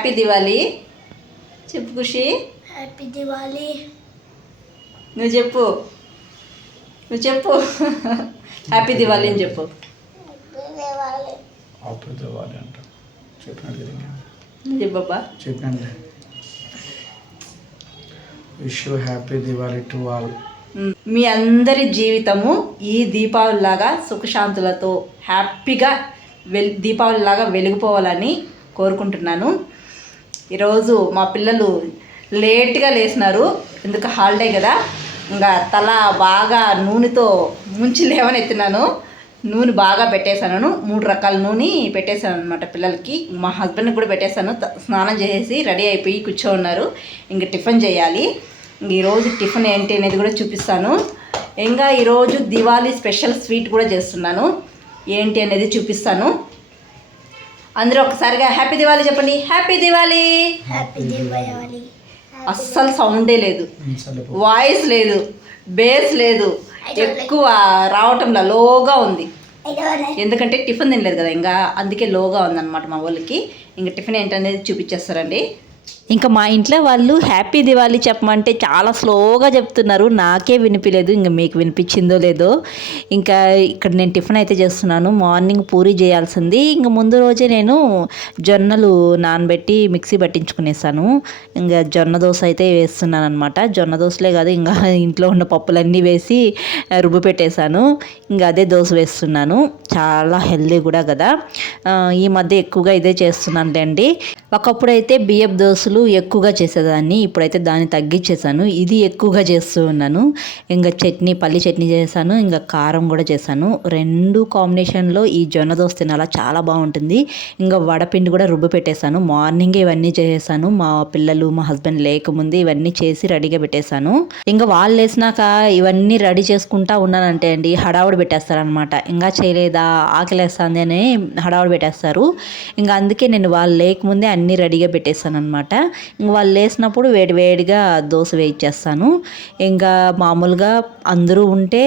Happy Diwali చెప్పు ఖుషి. Happy Diwali నువ్వు చెప్పు. నువ్వు చెప్పు. హ్యాపీ దివాళీ అని చెప్పు. దివాళీ దివాలి అంట చెప్పినట్టు కదా ఇంకా. నువ్వు చెప్పు బాబా చెప్పినట్లే wish you happy Diwali to all um, మీ అందరి జీవితము ఈ దీపావళిలాగా సుఖశాంతులతో హ్యాపీగా వెల్ దీపావళిలాగా వెలిగిపోవాలని కోరుకుంటున్నాను. ఈరోజు మా పిల్లలు లేట్గా లేచినారు. ఎందుకు హాలిడే కదా. ఇంకా తల బాగా నూనెతో ముంచి లేవనెత్తినాను. నూనె బాగా పెట్టేశాను. మూడు రకాల నూనె పెట్టేశాను అనమాట పిల్లలకి. మా హస్బెండ్కి కూడా పెట్టేశాను. స్నానం చేసేసి రెడీ అయిపోయి కూర్చో ఉన్నారు. ఇంక టిఫిన్ చేయాలి. ఈరోజు టిఫిన్ ఏంటి అనేది కూడా చూపిస్తాను. ఇంకా ఈరోజు దివాళీ స్పెషల్ స్వీట్ కూడా చేస్తున్నాను. ఏంటి అనేది చూపిస్తాను. అందరూ ఒకసారిగా హ్యాపీ దివాళీ చెప్పండి. హ్యాపీ దివాళీ. హ్యాపీ దివాళీ. అస్సలు సౌండే లేదు. వాయిస్ లేదు. బేస్ లేదు. ఎక్కువ రావటంలో లోగా ఉంది. ఎందుకంటే టిఫిన్ తినలేదు కదా ఇంకా అందుకే లోగా ఉందన్నమాట మా వాళ్ళకి ఇంకా టిఫిన్ ఏంటనేది చూపించేస్తారండి. ఇంకా మా ఇంట్లో వాళ్ళు హ్యాపీ దివాళీ చెప్పమంటే చాలా స్లోగా చెప్తున్నారు. నాకే వినిపించలేదు ఇంకా మీకు వినిపించిందో లేదో. ఇంకా ఇక్కడ నేను టిఫిన్ అయితే చేస్తున్నాను. మార్నింగ్ పూరి చేయాల్సింది. ఇంకా ముందు రోజే నేను జొన్నలు నానబెట్టి మిక్సీ పట్టించుకునేసాను. ఇంకా జొన్న దోశ అయితే వేస్తున్నాను అనమాట జొన్న దోశలే కాదు ఇంకా ఇంట్లో ఉన్న పప్పులన్నీ వేసి రుబ్బు పెట్టేశాను. ఇంకా అదే దోశ వేస్తున్నాను. చాలా హెల్దీ కూడా కదా. ఈ మధ్య ఎక్కువగా ఇదే చేస్తున్నానులేండి. ఒకప్పుడు అయితే బియ్యపు దోశలు ఎక్కువగా చేసేదాన్ని ఇప్పుడైతే దాన్ని తగ్గించేసాను ఇది ఎక్కువగా చేస్తూ ఉన్నాను. ఇంకా చట్నీ పల్లి చట్నీ చేశాను ఇంకా కారం కూడా చేశాను. రెండు కాంబినేషన్లో ఈ జొన్న దోశ తినాలా చాలా బాగుంటుంది. ఇంకా వడపిండి కూడా రుబ్బు పెట్టేశాను. మార్నింగే ఇవన్నీ చేశాను మా పిల్లలు మా హస్బెండ్ లేకముందే ఇవన్నీ చేసి రెడీగా పెట్టేశాను. ఇంకా వాళ్ళు వేసినాక ఇవన్నీ రెడీ చేసుకుంటా ఉన్నానంటే అండి హడావుడి పెట్టేస్తారనమాట ఇంకా చేయలేదా ఆకలేస్తుంది అని హడావుడి పెట్టేస్తారు. ఇంకా అందుకే నేను వాళ్ళు లేకముందే అన్నీ రెడీగా పెట్టేశాను అనమాట ఇంక వాళ్ళు లేసినప్పుడు వేడి వేడిగా దోశ వేయించేస్తాను ఇంకా మామూలుగా అందరూ ఉంటే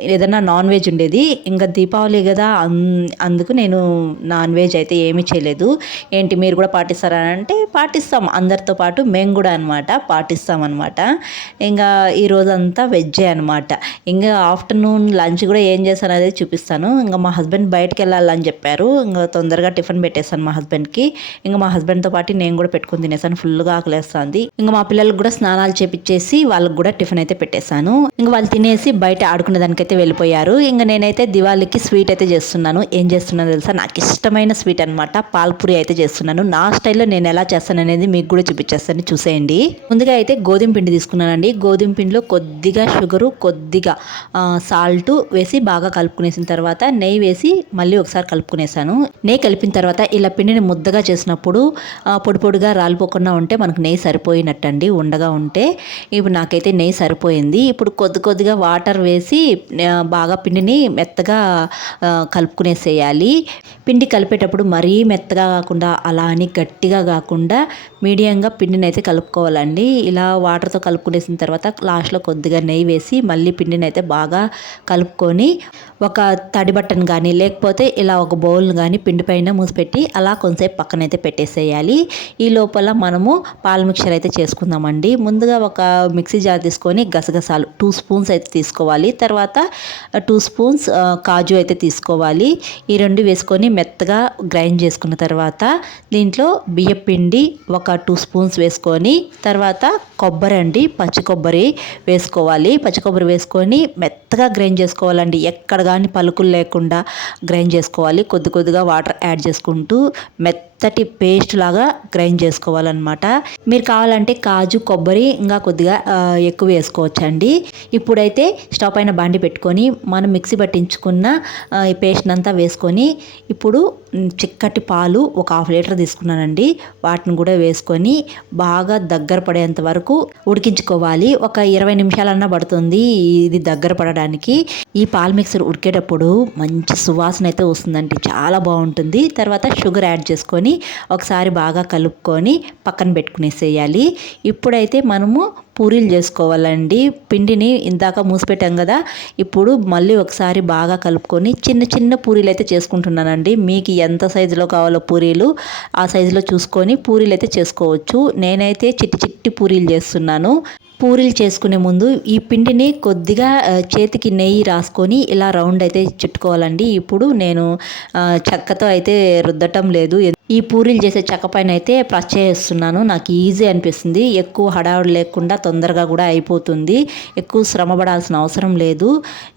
ఏదైనా నాన్ వెజ్ ఉండేది. ఇంకా దీపావళి కదా అన్- అందుకు నేను నాన్ వెజ్ అయితే ఏమీ చేయలేదు. ఏంటి మీరు కూడా పాటిస్తారా అంటే పాటిస్తాం. అందరితో పాటు మేము కూడా అనమాట పాటిస్తాం అనమాట ఇంకా ఈ రోజంతా వెజ్జే అనమాట ఇంకా ఆఫ్టర్నూన్ లంచ్ కూడా ఏం చేశాను అనేది చూపిస్తాను. ఇంకా మా హస్బెండ్ బయటకు వెళ్ళాలని చెప్పారు. ఇంకా తొందరగా టిఫిన్ పెట్టేశాను మా హస్బెండ్కి. ఇంకా మా హస్బెండ్తో పాటు నేను కూడా పెట్టుకుని తినేసాను ఫుల్గా ఆకలేస్తుంది. ఇంకా మా పిల్లలకు కూడా స్నానాలు చేపించేసి వాళ్ళకి కూడా టిఫిన్ అయితే పెట్టేశాను. ఇంకా వాళ్ళు తినేసి బయట ఆడుకునే దానికైతే వెళ్ళిపోయారు. ఇంకా నేనైతే దివాళీకి స్వీట్ అయితే చేస్తున్నాను. ఏం చేస్తున్నాను తెలుసా? నాకు ఇష్టమైన స్వీట్ అనమాట పాల్పూరి అయితే చేస్తున్నాను. నా స్టైల్లో నేను ఎలా చేస్తాను అనేది మీకు కూడా చూపించేస్తాను. చూసేయండి. ముందుగా అయితే గోధుమ పిండి తీసుకున్నానండి. గోధుమ పిండిలో కొద్దిగా షుగరు కొద్దిగా సాల్ట్ వేసి బాగా కలుపుకునేసిన తర్వాత నెయ్యి వేసి మళ్ళీ ఒకసారి కలుపుకునేసాను. నెయ్యి కలిపిన తర్వాత ఇలా పిండిని ముద్దగా చేసినప్పుడు పొడి పొడిగా రాలిపోకుండా ఉంటే మనకు నెయ్యి సరిపోయినట్టండి. ఉండగా ఉంటే. ఇప్పుడు నాకైతే నెయ్యి సరిపోయింది. ఇప్పుడు కొద్ది కొద్దిగా వాటర్ వేసి ఆ, బాగా పిండిని మెత్తగా కలుపుకునేసేయాలి. పిండి కలిపేటప్పుడు మరీ మెత్తగా కాకుండా అలా అని గట్టిగా కాకుండా మీడియంగా పిండిని అయితే కలుపుకోవాలండి. ఇలా వాటర్తో కలుపుకునేసిన తర్వాత లాస్ట్లో కొద్దిగా నెయ్యి వేసి మళ్ళీ పిండిని అయితే బాగా కలుపుకొని ఒక తడి బట్టను కానీ లేకపోతే ఇలా ఒక బౌల్ని కానీ పిండి పైన మూసిపెట్టి అలా కొంతసేపు పక్కనైతే పెట్టేసేయాలి. ఈ లోపల మనము పాల మిక్చర్ అయితే చేసుకుందామండి. ముందుగా ఒక మిక్సీ జార్ తీసుకొని గసగసాలు టూ స్పూన్స్ అయితే తీసుకోవాలి. తర్వాత టూ స్పూన్స్ కాజు అయితే తీసుకోవాలి. ఈ రెండు వేసుకొని మెత్తగా గ్రైండ్ చేసుకున్న తర్వాత దీంట్లో బియ్య పిండి ఒక టూ స్పూన్స్ వేసుకొని తర్వాత కొబ్బరి అండి పచ్చి కొబ్బరి వేసుకోవాలి. పచ్చి కొబ్బరి వేసుకొని మెత్తగా గ్రైండ్ చేసుకోవాలండి. ఎక్కడ కానీ పలుకులు లేకుండా గ్రైండ్ చేసుకోవాలి. కొద్ది కొద్దిగా వాటర్ యాడ్ చేసుకుంటూ మెత్త మెత్తటి పేస్ట్ లాగా గ్రైండ్ చేసుకోవాలన్నమాట. మీరు కావాలంటే కాజు కొబ్బరి ఇంకా కొద్దిగా ఎక్కువ వేసుకోవచ్చండి. ఇప్పుడైతే స్టవ్ పైన బాండి పెట్టుకొని మనం మిక్సీ పట్టించుకున్న ఈ పేస్ట్ అంతా వేసుకొని ఇప్పుడు చిక్కటి పాలు ఒక హాఫ్ లీటర్ తీసుకున్నానండి. వాటిని కూడా వేసుకొని బాగా దగ్గర పడేంత వరకు ఉడికించుకోవాలి. ఒక ఇరవై నిమిషాలన్నా పడుతుంది ఇది దగ్గర పడడానికి. ఈ పాల మిక్సర్ ఉడికేటప్పుడు మంచి సువాసన అయితే వస్తుందండి. చాలా బాగుంటుంది. తర్వాత షుగర్ యాడ్ చేసుకొని ఒకసారి బాగా కలుపుకొని పక్కన పెట్టుకునేసేయాలి. ఇప్పుడైతే మనము పూరీలు చేసుకోవాలండి. పిండిని ఇందాక మూసిపెట్టాం కదా ఇప్పుడు మళ్ళీ ఒకసారి బాగా కలుపుకొని చిన్న చిన్న పూరీలు అయితే చేసుకుంటున్నానండి. మీకు ఎంత సైజులో కావాలో పూరీలు ఆ సైజులో చూసుకొని పూరీలు అయితే చేసుకోవచ్చు. నేనైతే చిట్టి చిట్టి పూరీలు చేస్తున్నాను. పూరీలు చేసుకునే ముందు ఈ పిండిని కొద్దిగా చేతికి నెయ్యి రాసుకొని ఇలా రౌండ్ అయితే చుట్టుకోవాలండి. ఇప్పుడు నేను చెక్కతో అయితే రుద్దటం లేదు. ఈ పూరీలు చేసే చెక్క పైన అయితే ప్రెస్ చేస్తున్నాను. నాకు ఈజీ అనిపిస్తుంది. ఎక్కువ హడావుడు లేకుండా తొందరగా కూడా అయిపోతుంది. ఎక్కువ శ్రమ పడాల్సిన అవసరం లేదు.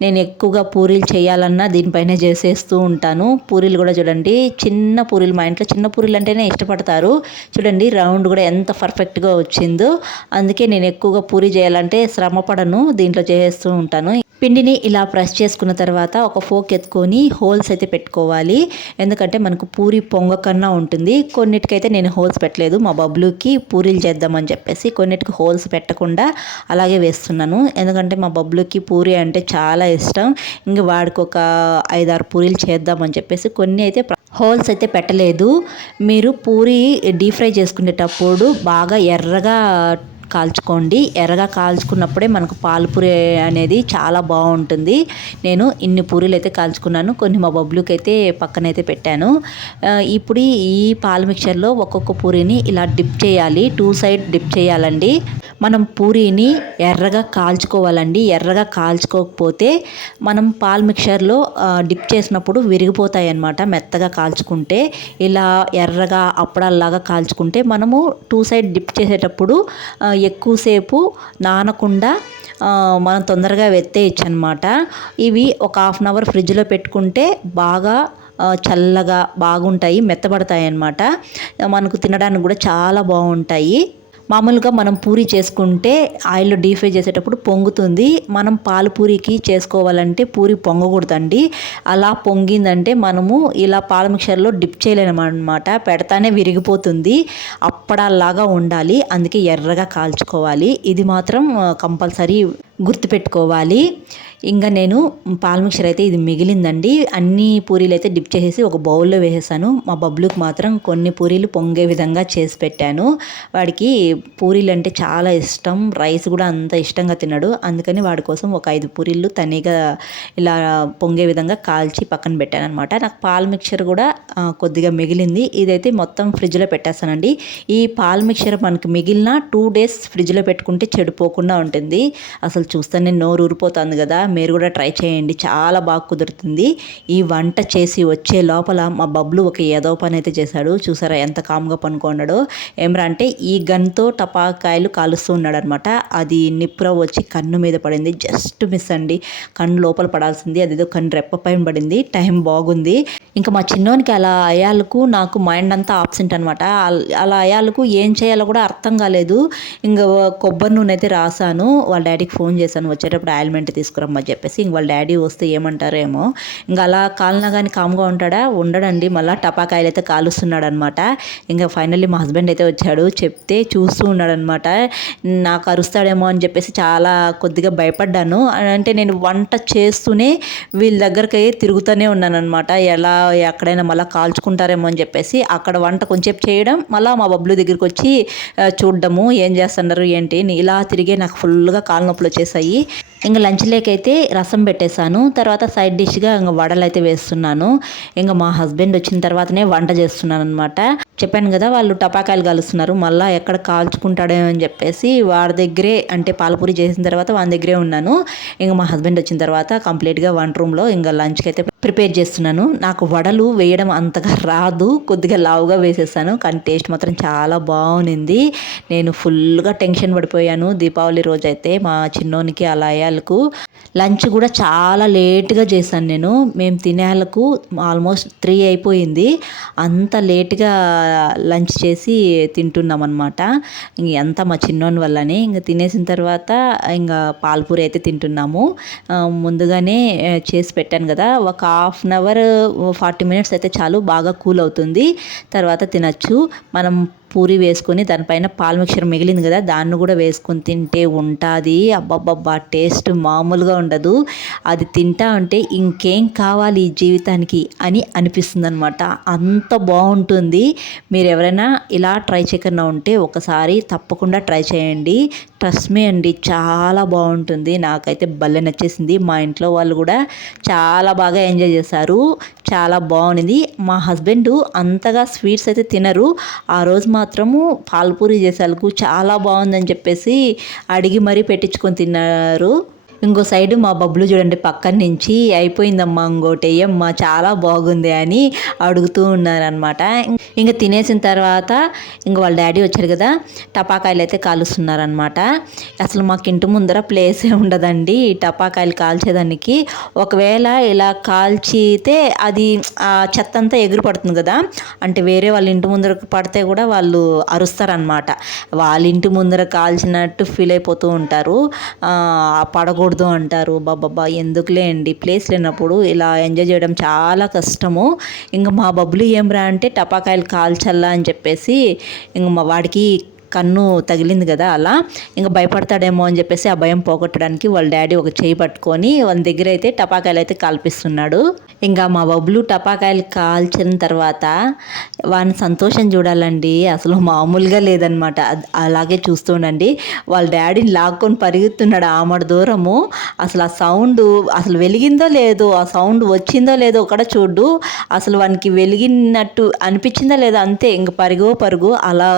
నేను ఎక్కువగా పూరీలు చేయాలన్నా దీనిపైనే చేసేస్తూ ఉంటాను. పూరీలు కూడా చూడండి. చిన్న పూరీలు మా ఇంట్లో చిన్న పూరీలు అంటేనే ఇష్టపడతారు. చూడండి రౌండ్ కూడా ఎంత పర్ఫెక్ట్గా వచ్చిందో. అందుకే నేను ఎక్కువగా పూరీ చేయాలంటే శ్రమ పడను. దీంట్లో చేస్తూ ఉంటాను. పిండిని ఇలా ప్రెస్ చేసుకున్న తర్వాత ఒక ఫోక్ ఎత్తుకొని హోల్స్ అయితే పెట్టుకోవాలి. ఎందుకంటే మనకు పూరి పొంగకన్నా ఉంటుంది. కొన్నిటికైతే నేను హోల్స్ పెట్టలేదు. మా బబ్లుకి పూరీలు చేద్దామని చెప్పేసి కొన్నిటికి హోల్స్ పెట్టకుండా అలాగే వేస్తున్నాను. ఎందుకంటే మా బబ్లుకి పూరి అంటే చాలా ఇష్టం. ఇంక వాడికి ఒక ఐదారు పూరీలు చేద్దామని చెప్పేసి కొన్ని అయితే హోల్స్ అయితే పెట్టలేదు. మీరు పూరి డీప్ ఫ్రై చేసుకునేటప్పుడు బాగా ఎర్రగా కాల్చుకోండి. ఎర్రగా కాల్చుకున్నప్పుడే మనకు పాలపూరి అనేది చాలా బాగుంటుంది. నేను ఇన్ని పూరీలు అయితే కాల్చుకున్నాను. కొన్ని మా బబ్బులకి అయితే పక్కనైతే పెట్టాను. ఇప్పుడు ఈ పాల మిక్చర్లో ఒక్కొక్క పూరీని ఇలా డిప్ చేయాలి. టూ సైడ్ డిప్ చేయాలండి. మనం పూరీని ఎర్రగా కాల్చుకోవాలండి. ఎర్రగా కాల్చుకోకపోతే మనం పాల్ మిక్చర్లో డిప్ చేసినప్పుడు విరిగిపోతాయి అన్నమాట మెత్తగా కాల్చుకుంటే. ఇలా ఎర్రగా అప్పడాల్లాగా కాల్చుకుంటే మనము టూ సైడ్ డిప్ చేసేటప్పుడు ఎక్కువసేపు నానకుండా మనం తొందరగా వెత్తేయచ్చు అనమాట ఇవి ఒక హాఫ్ అన్ అవర్ ఫ్రిడ్జ్లో పెట్టుకుంటే బాగా చల్లగా బాగుంటాయి మెత్తబడతాయి అన్నమాట మనకు తినడానికి కూడా చాలా బాగుంటాయి. మామూలుగా మనం పూరి చేసుకుంటే ఆయిల్లో డీప్ ఫ్రై చేసేటప్పుడు పొంగుతుంది. మనం పాలు పూరికి చేసుకోవాలంటే పూరి పొంగకూడదండి. అలా పొంగిందంటే మనము ఇలా పాల మిక్సర్లో డిప్ చేయలేమన్నమాట. పెడతానే విరిగిపోతుంది. అప్పడల్లాగా ఉండాలి. అందుకే ఎర్రగా కాల్చుకోవాలి. ఇది మాత్రం కంపల్సరీ గుర్తుపెట్టుకోవాలి. ఇంకా నేను పాల మిక్చర్ అయితే ఇది మిగిలిందండి. అన్ని పూరీలు అయితే డిప్ చేసేసి ఒక బౌల్లో వేసేసాను. మా బబ్లుకి మాత్రం కొన్ని పూరీలు పొంగే విధంగా చేసి పెట్టాను. వాడికి పూరీలు అంటే చాలా ఇష్టం. రైస్ కూడా అంత ఇష్టంగా తిన్నాడు అందుకని వాడి కోసం ఒక ఐదు పూరీలు తనీగా ఇలా పొంగే విధంగా కాల్చి పక్కన పెట్టాను అనమాట నాకు పాల మిక్చర్ కూడా కొద్దిగా మిగిలింది. ఇదైతే మొత్తం ఫ్రిడ్జ్లో పెట్టేస్తానండి. ఈ పాల మిక్చర్ మనకి మిగిలిన టూ డేస్ ఫ్రిడ్జ్లో పెట్టుకుంటే చెడిపోకుండా ఉంటుంది. అసలు చూస్తేనే నోరు ఊరిపోతుంది కదా. మీరు కూడా ట్రై చేయండి. చాలా బాగా కుదురుతుంది. ఈ వంట చేసి వచ్చే లోపల మా బబ్లు ఒక ఏదో పని అయితే చేశాడు. చూసారా ఎంత కామ్గా పనుకున్నాడో ఏమరా అంటే ఈ గన్తో టపాకాయలు కాలుస్తూ ఉన్నాడు అనమాట అది నిప్పుర వచ్చి కన్ను మీద పడింది. జస్ట్ మిస్ అండి. కన్ను లోపల పడాల్సింది. అదేదో కన్ను రెప్ప పైన పడింది. టైం బాగుంది. ఇంకా మా చిన్నోనికి అలా అయ్యాలకు నాకు మైండ్ అంతా ఆబ్సెంట్ అనమాట అలా అయ్యాలకు ఏం చేయాలో కూడా అర్థం కాలేదు. ఇంకా కొబ్బరి నూనె అయితే రాసాను. వాళ్ళ డాడీకి ఫోన్ చేశాను. వచ్చేటప్పుడు ఆయిల్మెంట్ తీసుకురమ్మని చెప్పేసి ఇంక వాళ్ళ డాడీ వస్తే ఏమంటారేమో. ఇంకా అలా కాలినా కానీ కామ్గా ఉంటాడా? ఉండడండి మళ్ళీ టపాకాయలు అయితే కాలుస్తున్నాడు అనమాట ఇంకా ఫైనల్లీ మా హస్బెండ్ అయితే వచ్చాడు చెప్తే చూస్తూ ఉన్నాడనమాట. నాకు అరుస్తాడేమో అని చెప్పేసి చాలా కొద్దిగా భయపడ్డాను. అంటే నేను వంట చేస్తూనే వీళ్ళ దగ్గరికి తిరుగుతూనే ఉన్నాను అనమాట ఎలా ఎక్కడైనా మళ్ళీ కాల్చుకుంటారేమో అని చెప్పేసి అక్కడ వంట కొంచెంసేపు చేయడం మళ్ళీ మా బబ్బులు దగ్గరికి వచ్చి చూడడము ఏం చేస్తున్నారు ఏంటి అని ఇలా తిరిగే నాకు ఫుల్గా కాలు నొప్పులు వచ్చేసాయి. ఇంకా లంచ్ లేకైతే రసం పెట్టేశాను. తర్వాత సైడ్ డిష్గా ఇంకా వడలు అయితే వేస్తున్నాను. ఇంకా మా హస్బెండ్ వచ్చిన తర్వాతనే వంట చేస్తున్నాను అనమాట చెప్పాను కదా వాళ్ళు టపాకాయలు కలుస్తున్నారు. మళ్ళీ ఎక్కడ కాల్చుకుంటాడేమో అని చెప్పేసి వాడి దగ్గరే అంటే పాలపూరి చేసిన తర్వాత వాని దగ్గరే ఉన్నాను. ఇంకా మా హస్బెండ్ వచ్చిన తర్వాత కంప్లీట్గా వన్ రూమ్లో ఇంకా లంచ్కి అయితే ప్రిపేర్ చేస్తున్నాను. నాకు వడలు వేయడం అంతగా రాదు. కొద్దిగా లావుగా వేసేసాను. కానీ టేస్ట్ మాత్రం చాలా బాగుంది నేను ఫుల్గా టెన్షన్ పడిపోయాను. దీపావళి రోజైతే మా చిన్నోనికి అలా అయ్యాలకు లంచ్ కూడా చాలా లేట్గా చేశాను నేను. మేము తినేళ్ళకు ఆల్మోస్ట్ త్రీ అయిపోయింది. అంత లేట్గా లంచ్ చేసి తింటున్నాం అనమాట ఎంత మా చిన్నోని వల్లనే ఇంకా తినేసిన తర్వాత ఇంకా పాల్పూరి అయితే తింటున్నాము. ముందుగానే చేసి పెట్టాను కదా ఒక half an hour forty minutes అయితే చాలు బాగా కూల్ అవుతుంది. తర్వాత తినచ్చు. మనం పూరి వేసుకొని దానిపైన పాల్ మిక్చర్ మిగిలింది కదా దాన్ని కూడా వేసుకొని తింటే ఉంటుంది. అబ్బబ్బబ్బా టేస్ట్ మామూలుగా ఉండదు. అది తింటా ఉంటే ఇంకేం కావాలి ఈ జీవితానికి అని అనిపిస్తుంది అనమాట అంత బాగుంటుంది. మీరు ఎవరైనా ఇలా ట్రై చేయకుండా ఉంటే ఒకసారి తప్పకుండా ట్రై చేయండి. ట్రస్ట్ మీ అండి చాలా బాగుంటుంది. నాకైతే భలే నచ్చేసింది. మా ఇంట్లో వాళ్ళు కూడా చాలా బాగా ఎంజాయ్ చేశారు. చాలా బాగుంది. మా హస్బెండ్ అంతగా స్వీట్స్ అయితే తినరు. ఆ రోజు మాత్రము పాల్పూరి చేసేందుకు చాలా బాగుందని చెప్పేసి అడిగి మరీ పెట్టించుకొని తిన్నారు. ఇంకో సైడ్ మా బబ్బులు చూడండి పక్కన నుంచి అయిపోయిందమ్మా ఇంకోటి వేయమ్మా చాలా బాగుంది అని అడుగుతూ ఉన్నారనమాట ఇంకా తినేసిన తర్వాత ఇంక వాళ్ళ డాడీ వచ్చారు కదా టపాకాయలు అయితే కాలుస్తున్నారనమాట అసలు మాకు ఇంటి ముందర ప్లేసే ఉండదండి ఈ టపాకాయలు కాల్చేదానికి. ఒకవేళ ఇలా కాల్చితే అది ఆ చెత్త అంతా ఎగురు పడుతుంది కదా అంటే వేరే వాళ్ళ ఇంటి ముందర పడితే కూడా వాళ్ళు అరుస్తారనమాట వాళ్ళ ఇంటి ముందర కాల్చినట్టు ఫీల్ అయిపోతూ ఉంటారు. ఆ, పడకూడదు అంటారు. బాబాబా ఎందుకులే అండి ప్లేస్ లేనప్పుడు ఇలా ఎంజాయ్ చేయడం చాలా కష్టము. ఇంకా మా బబ్బులు ఏం రా అంటే టపాకాయలు కాల్చల్లా అని చెప్పేసి ఇంక మా వాడికి కన్ను తగిలింది కదా అలా ఇంకా భయపడతాడేమో అని చెప్పేసి ఆ భయం పోగొట్టడానికి వాళ్ళ డాడీ ఒక చేయి పట్టుకొని వాళ్ళ దగ్గర అయితే టపాకాయలు అయితే కాల్పిస్తున్నాడు. ఇంకా మా బబ్బులు టపాకాయలు కాల్చిన తర్వాత వాని సంతోషం చూడాలండి అసలు మామూలుగా లేదనమాట అలాగే చూస్తుండండి. వాళ్ళ డాడీని లాక్కొని పరిగెత్తున్నాడు ఆమడ దూరము. అసలు ఆ సౌండ్ అసలు వెలిగిందో లేదో ఆ సౌండ్ వచ్చిందో లేదో కూడా చూడు. అసలు వానికి వెలిగినట్టు అనిపించిందో లేదో అంతే ఇంక పరుగు పరుగు అలా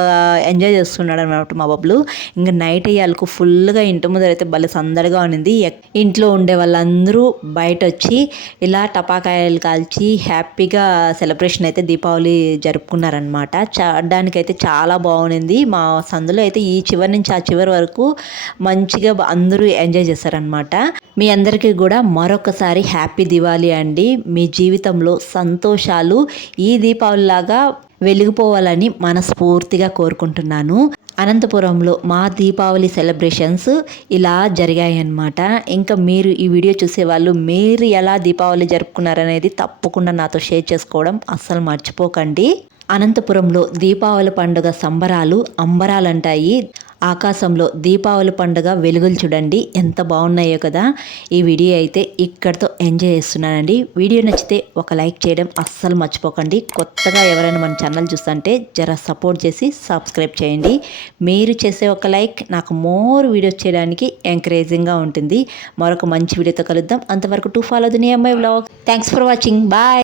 ఎంజాయ్ చేస్తున్నాడు అనమాట మా బబ్బులు ఇంకా నైట్ అయ్యాలకు ఫుల్గా ఇంటి ముందర అయితే భలే సందడిగా ఉన్నింది ఇంట్లో ఉండే వాళ్ళందరూ బయట వచ్చి ఇలా టపాకాయలు కాల్చి హ్యాపీగా సెలబ్రేషన్ అయితే దీపావళి జరుపుకున్నారనమాట. చూడడానికైతే చాలా బాగుంది మా సందులో అయితే ఈ చివరి నుంచి ఆ చివరి వరకు మంచిగా అందరూ ఎంజాయ్ చేశారనమాట. మీ అందరికీ కూడా మరొకసారి హ్యాపీ దివాళీ అండి. మీ జీవితంలో సంతోషాలు ఈ దీపావళి లాగా వెలిగిపోవాలని మనస్ఫూర్తిగా కోరుకుంటున్నాను. అనంతపురంలో మా దీపావళి సెలబ్రేషన్స్ ఇలా జరిగాయి అన్నమాట ఇంకా మీరు ఈ వీడియో చూసేవాళ్ళు మీరు ఎలా దీపావళి జరుపుకున్నారనేది తప్పకుండా నాతో షేర్ చేసుకోవడం అస్సలు మర్చిపోకండి. అనంతపురంలో దీపావళి పండుగ సంబరాలు అంబరాలంటాయి. ఆకాశంలో దీపావళి పండుగ వెలుగులు చూడండి. ఎంత బాగున్నాయో కదా. ఈ వీడియో అయితే ఇక్కడితో ఎంజాయ్ చేస్తున్నానండి. వీడియో నచ్చితే ఒక లైక్ చేయడం అస్సలు మర్చిపోకండి. కొత్తగా ఎవరైనా మన ఛానల్ చూస్తుంటే జర సపోర్ట్ చేసి సబ్స్క్రైబ్ చేయండి. మీరు చేసే ఒక లైక్ నాకు మోర్ వీడియోస్ చేయడానికి ఎంకరేజింగ్గా ఉంటుంది. మరొక మంచి వీడియోతో కలుద్దాం. అంతవరకు to follow Duniya vlog. Thanks for watching bye